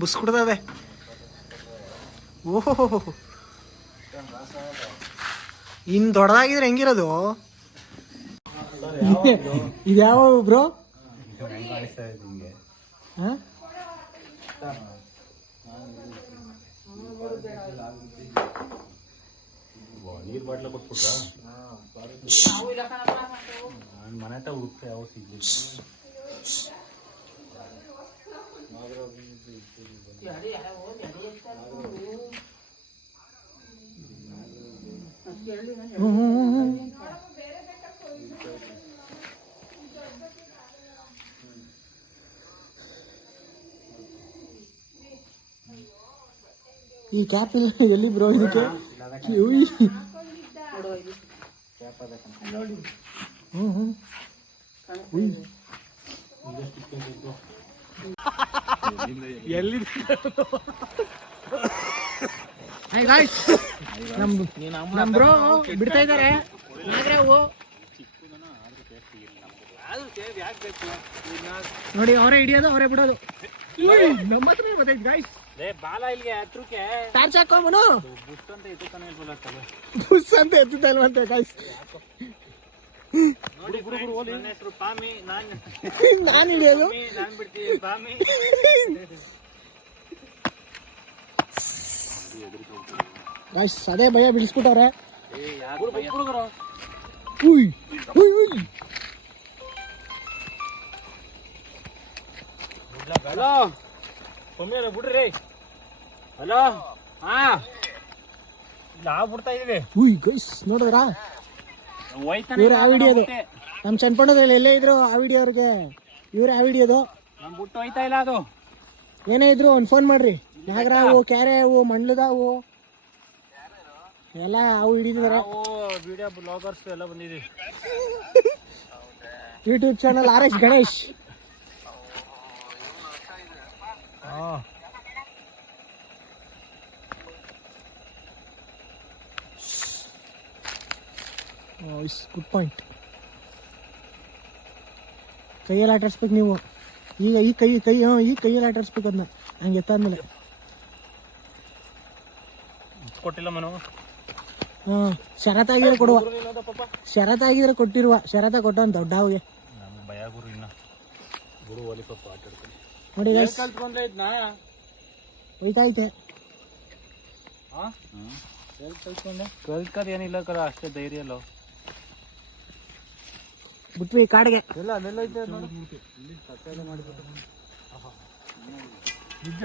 ಬುಸ್ ಕುಡ್ದವೆ. ಓಹೋ, ಇನ್ನು ದೊಡ್ಡದಾಗಿದ್ರೆ ಹೆಂಗಿರೋದು? ಇದ್ಯಾವ ಬ್ರೋ? ನೀರ್ ಬಾಟ್ಲ ಕೊಟ್ಬಿಟ್ರ ಮನೆ ಹತ್ರ ಹುಡುಕ್ತೆ ಯಾವ ಸಿಗ್ಲಿ. ಈ ಕ್ಯಾಪ್ ಎಲ್ಲಿ ಬ್ರೋ ಇದಕ್ಕೆ? ಎಲ್ಲಿ ನಮ್ ಬ್ರೋ ಬಿಡ್ತಾ ಇದಾರೆ ನಾಗರಾವು ನೋಡಿ. ಅವರೇ ಹಿಡಿಯೋದು ಅವರೇ ಬಿಡೋದು. ನಮ್ಮ ಹತ್ರ ಗೊತ್ತೈತೆ ಗಾಯ್ಸ್. ಬಾಲ ಇಲ್ಲಿಗೆ ಹತ್ರಕ್ಕೆ ಟಾರ್ಚ್ ಹಾಕೋಮನು ಬುಸ್ ಅಂತ ಎತ್ತುತ್ತಾನೆ ಇಲ್ವಲ್ಲ. ಬುಸ್ ಅಂತ ಎತ್ತುತ್ತಲ್ವಂತೆ ಗಾಯ್ಸ್. ನನ್ನ ಹೆಸರು ಪಾಮಿ, ನಾನು ಹಿಡಿಯೋದು ನಾನು ಬಿಡ್ತೀನಿ ಪಾಮಿ. ಗಾಯ್ಸ್ ಅದೇ ಭಯ ಬಿಡಿಸ್ಬಿಟ್ಟವ್ರೆ. ಹಲೋ ಸೊಮ್ಮೇನ ಬಿಡ್ರಿ. ಹಲೋ ಹಾ ನಾವು ಬಿಡ್ತಾ ಇದೀವಿ. ಗೈಸ್ ನೋಡಿದ್ರಾ? ಹೋಯ್ತಾನೆ ಇವ್ರು ಆ ವಿಡಿಯೋದು ನಮ್ ಚನ್ನಪಣ್ಣದಲ್ಲಿ ಎಲ್ಲೇ ಇದ್ರು ಆ ವಿಡಿಯೋ ಅವ್ರಿಗೆ ಇವ್ರು ಆ ವಿಡಿಯೋದು. ನಮ್ ಬಿಟ್ಟು ಹೋಯ್ತಾ ಇಲ್ಲ ಅದು. ಏನೇ ಇದ್ರು ಒಂದು ಫೋನ್ ಮಾಡ್ರಿ. ನಾಗರಾವು, ಕ್ಯಾರೆ ಹಾವು, ಮಂಡ್ಲದಾವು ಎಲ್ಲ ಅವು ಹಿಡಿದಿದ್ದಾರೆ. ವಿಡಿಯೋ ಬ್ಲಾಗರ್ಸ್ ಎಲ್ಲ ಬಂದಿದ್ದೀವಿ. YouTube channel RS Ganesh. Good point. ಕೈಯಲ್ಲಿ ಆಟಾಡ್ಸ್ಬೇಕು ನೀವು. ಈಗ ಈ ಕೈಯಲ್ಲಿ ಆಟಾಡ್ಸ್ಬೇಕು ಅದನ್ನ ಹಂಗೆ ಎತ್ತಾದ್ಮೇಲೆ. ಕೊಟ್ಟಿಲ್ಲ ಮನು. ಶರತ್ತಾಗಿದ್ರೆ ಕೊಡುವ. ಶರತ್ತಾಗಿದ್ರೆ ಕೊಟ್ಟಿರುವ. ಶರತ್ತ ಕೊಟ್ಟ ದೊಡ್ಡ ಅವ್ಗೆ ಭಯ ಗುರು. ಇನ್ನ ಗುರು ಒಲಿ ಪಾಪ ಆಟಾಡ್ಕೊಂಡು ನೋಡಿ ಹೋಯ್ತೈತೆ. ಕಲ್ಕದ್ ಏನಿಲ್ಲ ಕರ, ಅಷ್ಟೇ ಧೈರ್ಯ ಅಲ್ಲ. ಬಿಟ್ವಿ ಕಾಡಿಗೆ ಎಲ್ಲ ಅಲ್ಲೆಲ್ಲ ಐತೆ ನಿಜ.